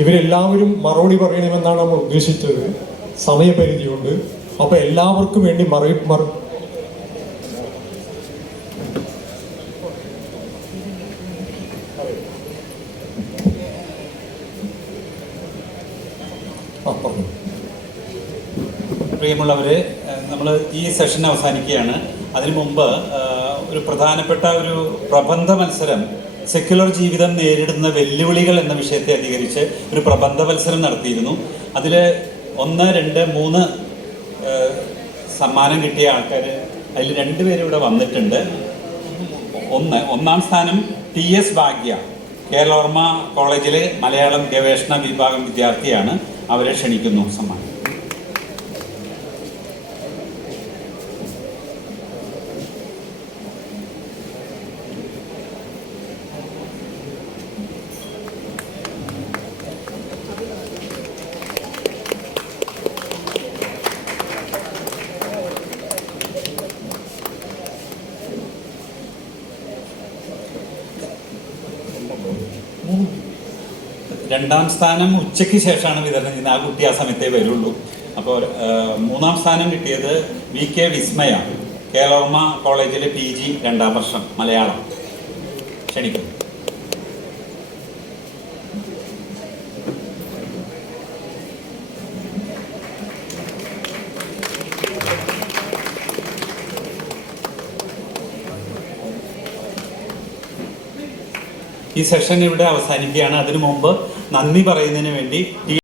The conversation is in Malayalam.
ഇവരെല്ലാവരും മറുപടി പറയണമെന്നാണ് നമ്മൾ ഉദ്ദേശിച്ചത്. സമയപരിധിയുണ്ട്. അപ്പോൾ എല്ലാവർക്കും വേണ്ടി പ്രിയമുള്ളവരെ, നമ്മൾ ഈ സെഷൻ അവസാനിക്കുകയാണ്. അതിനു മുമ്പ് ഒരു പ്രധാനപ്പെട്ട ഒരു പ്രബന്ധ മത്സരം, സെക്യുലർ ജീവിതം നേരിടുന്ന വെല്ലുവിളികൾ എന്ന വിഷയത്തെ അധികരിച്ച് ഒരു പ്രബന്ധ മത്സരം നടത്തിയിരുന്നു. അതിൽ 1, 2, 3 സമ്മാനം കിട്ടിയ ആൾക്കാർ, അതിൽ 2 പേര് ഇവിടെ വന്നിട്ടുണ്ട്. ഒന്നാം സ്ഥാനം TS ഭാഗ്യ, കേരളോർമ്മ കോളേജിലെ മലയാളം ഗവേഷണ വിഭാഗം വിദ്യാർത്ഥിയാണ്. അവരെ ക്ഷണിക്കുന്നു സമ്മാനം. രണ്ടാം സ്ഥാനം ഉച്ചയ്ക്ക് ശേഷമാണ് വിതരണം ചെയ്യുന്നത്. ആ കുട്ടി ആ സമയത്തേ വരുള്ളൂ. അപ്പോൾ 3-ാം സ്ഥാനം കിട്ടിയത് VK വിസ്മയ, കേരളോർമ്മ കോളേജിലെ PG 2ാം വർഷം മലയാളം. ക്ഷണിക്കും. ഈ സെഷൻ ഇവിടെ അവസാനിക്കുകയാണ്. അതിനു മുമ്പ് നന്ദി പറയുന്നതിന് വേണ്ടി